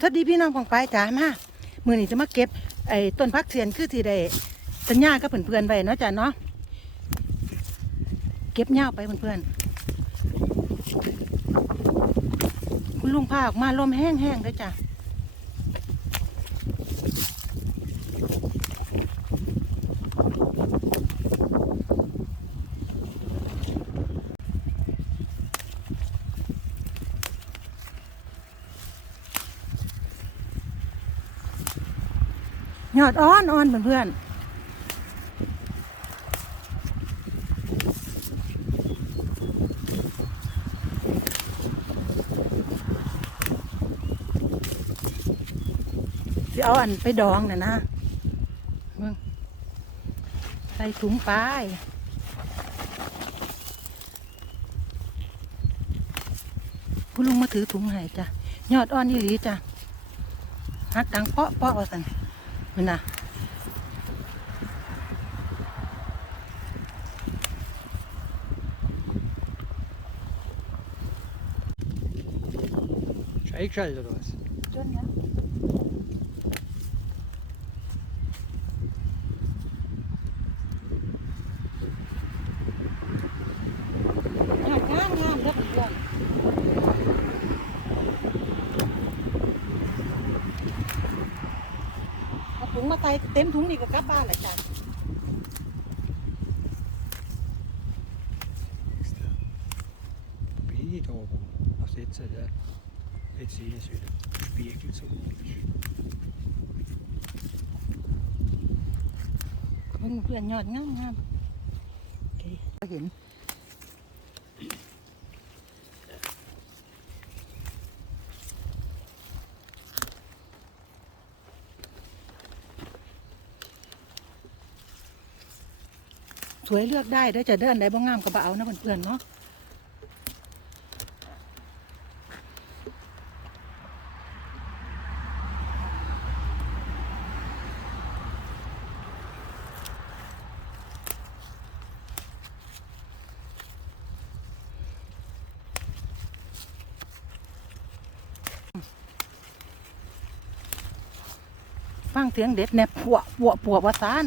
สวัสดีพี่น้องของไปายจ๋ามามือนี้จะมาเก็บไอ้ต้นพักเสียนคือที่ได้สัญญากับเพื่อนๆไปเนาะจ้ะเนาะเก็บเหญ้าไปเพื่อนๆคุณลุงพาออกมาลมแห้งๆด้วยจ้ะ ยอดอ่อนอ่อนเพื่อนๆสิเอาอันไปดองน่ะนะเบิ่งใส่ถุงไปคุณลุงมาถือถุงให้จ้ะยอดอ่อนยี่หลีจ้ะฮักดังเปาะเปาะว่าสัน มันนะ Shake eller was? จนนะงามงามงามเด้อเพื่อนเอาถุงมา ใส่เต็มถุงนี่ก็กลับบ้านแหละจ้ะ Billigt over og sætte sig der lidt senere så det virkelig så เพิ่งเพื่อนยอดงามงามโอเคก็เห็น สวยเลือกได้เด้จะเดินได้บ้งงามก็บเอานะเพื่อนๆเนาะฟังเสียงเด็ดแนบปัวปัวปัววาซาน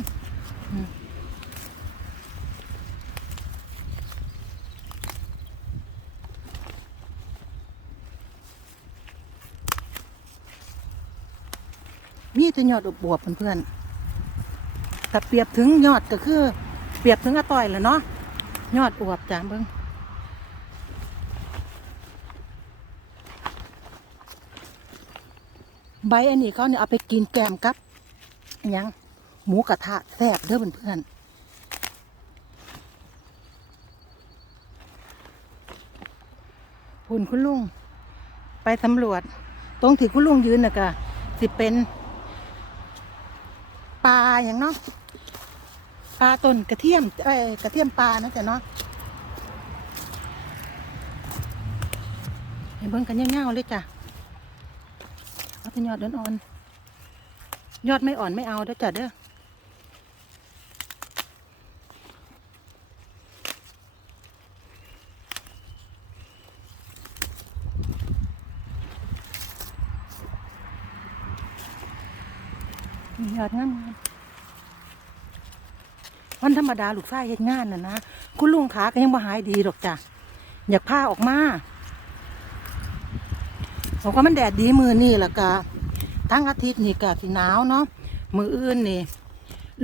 แต่ยอดบวบเพื่อนๆแต่เปรียบถึงยอดก็คือ เปรียบถึงอะต้อยแหละเนาะยอดอวบจ้ามเบิ้งใบอันนี้เขาเนี่ยเอาไปกินแกมกับยังหมูกระทะแซ่บเด้อเพื่อนๆคุณคุณลุง ไปสำรวจ ตรงที่คุณลุงยืนน่ะก็สิเป็น ปลาอย่างเนาะปลาต้นกระเทียมเอ้ยกระเทียมปลานะจ๊ะเนาะเห้เบิ่งกันเงาๆเลยจ้ะเอาแต่ยอดอ่อนๆยอดไม่อ่อนไม่เอาเด้อจ้ะเด้อ ยอดงามวันธรรมดาลูกชายเฮ็ดงานน่ะนะคุณลุงขาก็ยังบ่หายดีหรอกจ้ะอยากพาออกมาบอกว่ามันแดดดีมือนี่แล้วก็ทั้งอาทิตย์นี่ก็สิหนาวเนาะมืออื่นนี่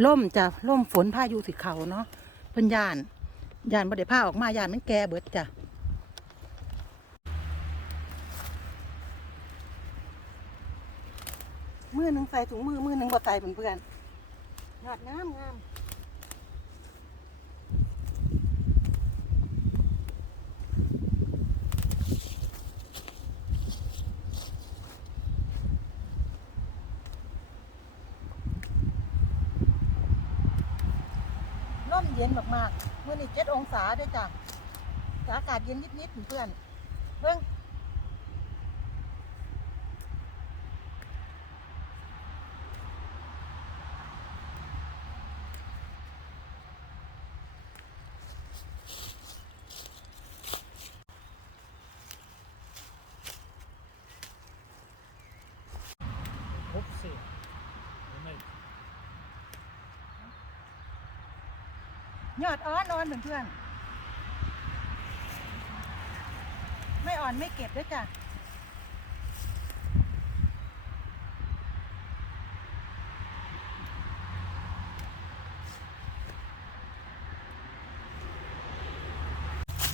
ล่มจะล่มฝนพายุสิเขาเนาะเพิ่นย่านย่านบ่ได้พาออกมาย่านมันแก่เบิดจ้ะ มือหนึ่งใส่ถุงมือมือหนึ่งบ่ใส่เพื่อนๆยอดงามงามร่มเย็นมากๆเมื่อนี่เจ็ดองศาด้วยจ้ะอากาศเย็นนิดๆเพื่อนเบิ่ง ยอดอ่อนอ่อนเพื่อนๆไม่อ่อนไม่เก็บด้วยจ้ะ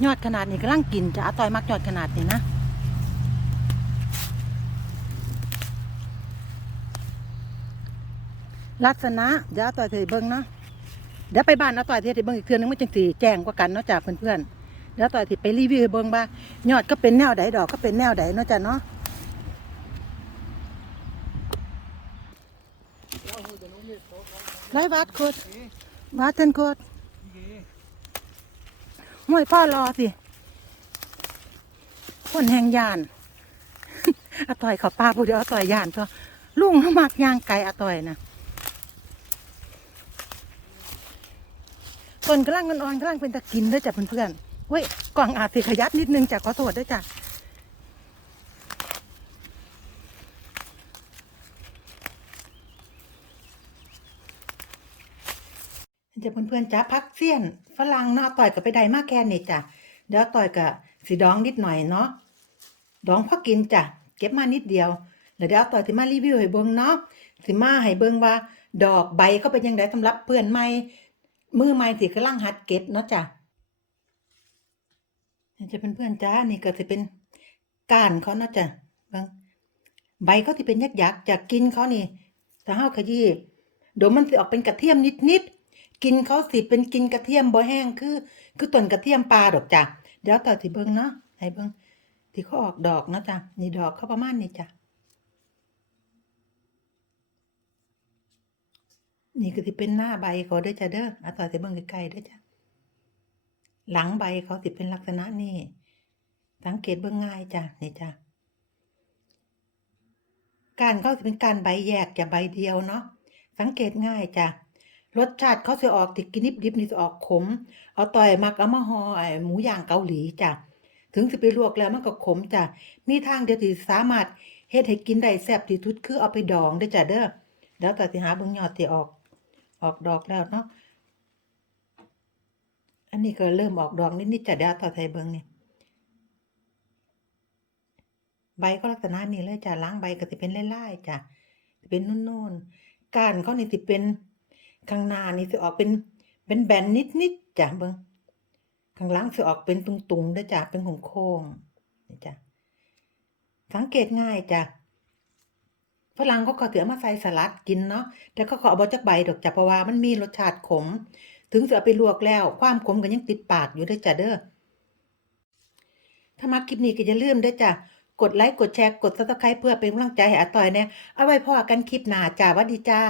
ยอดขนาดนี้กำลังกินจะอาต่อยมักยอดขนาดนี้นะลักษณะยวอาต่อยเทเบิ้งเนาะ เดี๋ยวไปบ้านอาต่อยเทให้เบิ้งอีกเทื่อนึงมันจังสีแจ้งกว่ากันเนาะจ้ะเพื่อนๆเดี๋ยวอาต่อยสิไปรีวิวเบิ้งบ้างยอดก็เป็นแนวใดดอกก็เป็นแนวใดเนาะจ้ะเนาะไรวัดโคดวัดเทนโคดห่วยพ่อรอสิคนแห่งยานอาต่อยเขาป้าผู้เดียวอาต่อยยานก็ลุงเขามักยางไก่อาต่อยนะ ต้นกำลังอ่อนๆกำลังเป็นตะกินด้วยจ้ะเพื่อนๆเว้ยกล่องอาจสิขยับนิดนึงจ้ะขอโทษด้วยจ้ะจะเพื่อนๆจ้าพักเสี้ยนฝรั่งเนาะต่อยกับไปไดมากแค่นี่จ้ะเดี๋ยวต่อยกับสีดองนิดหน่อยเนาะดองพอกินจ้ะเก็บมานิดเดียวแล้วเดี๋ยวต่อยสิมารีวิวให้เบิ่งเนาะสิมาให้เบิ่งว่า ดอกใบเขาเป็นยังไงสำหรับเพื่อนใหม่ มือใหม่สิกำลังหัดเก็บเนาะจ้ะนี่จะเป็นเพื่อนจ้านี่ก็สิเป็นก้านเขาเนาะจ้ะบิ่งใบเขาที่เป็นยักษ์ๆจากกินเขานี่ถ้าเฮาขยี้เดี๋ยวมันสิออกเป็นกระเทียมนิดๆกินเขาสิเป็นกินกระเทียมบ่แห้งคือ คือต้นกระเทียมปลาดอกจ้ะเดี๋ยวต่อที่เบิ่งเนาะให้เบิ่งที่เขาออกดอกเนาะจ้ะนี่ดอกเขาประมาณนี้จ้ะ นี่ก็สิเป็นหน้าใบเขาเด้อจ้ะเด้อเอาต่อที่เบิ่งใกลๆเด้อจ้ะหลังใบเขาสิเป็นลักษณะนี้สังเกตเบิ่งง่ายจ้ะนี่จ้ะการเขาสิเป็นการใบแยกจะใบเดียวเนาะสังเกตง่ายจ้ะรสชาติเขาสิออกติกินดิบๆนี่สิออกขม เอาต่อยมักเอามาห่อไอหมูย่างเกาหลีจ้ะถึงสิไปลวกแล้วมันก็ขมจ้ะมีทางเดียวที่สามารถเฮ็ดให้กินได้แซ่บที่สุดคือเอาไปดองได้อจ้ะเด้อเดี๋ยวต่สิหาเบิ่งยอดที่ออก ออกดอกแล้วเนาะ อันนี้ก็เริ่มออกดอกนิดๆจ้ะเดี๋ยวต่อไทยเบิ่งนี่ยใบก็ลักษณะนี้เลยจ้ะล้างใบก็สิเป็นลายๆจ้ะสิเป็นนุ่นๆก้านเขานี่สิเป็นข้างหน้านี่สิออกเป็นเป็นแบนนิดๆจ้ะเบิงข้างหลังสิออกเป็นตุงๆเด้จ้ะเป็นโค้งๆนี่จ้ะสังเกตง่ายจ้ะ ฝรั่งเขาก็ถือมาใส่สลัดกินเนาะแต่เขาก็เอาบ่จักใบดอกจ้ะเพราะว่ามันมีรสชาติขม ถึงสิเอาไปลวกแล้ว ความขมก็ยังติดปากอยู่ด้จ้ะเด้อถ้ามาคลิปนี้ก็อย่าลืมด้จ้ะกดไลค์กดแชร์กดซับสไครต์เพื่อเป็นกำลังใจให้อาต่อยเนี่ยเอาไว้พอกันคลิปหน้าจ้าวัดดีจ้า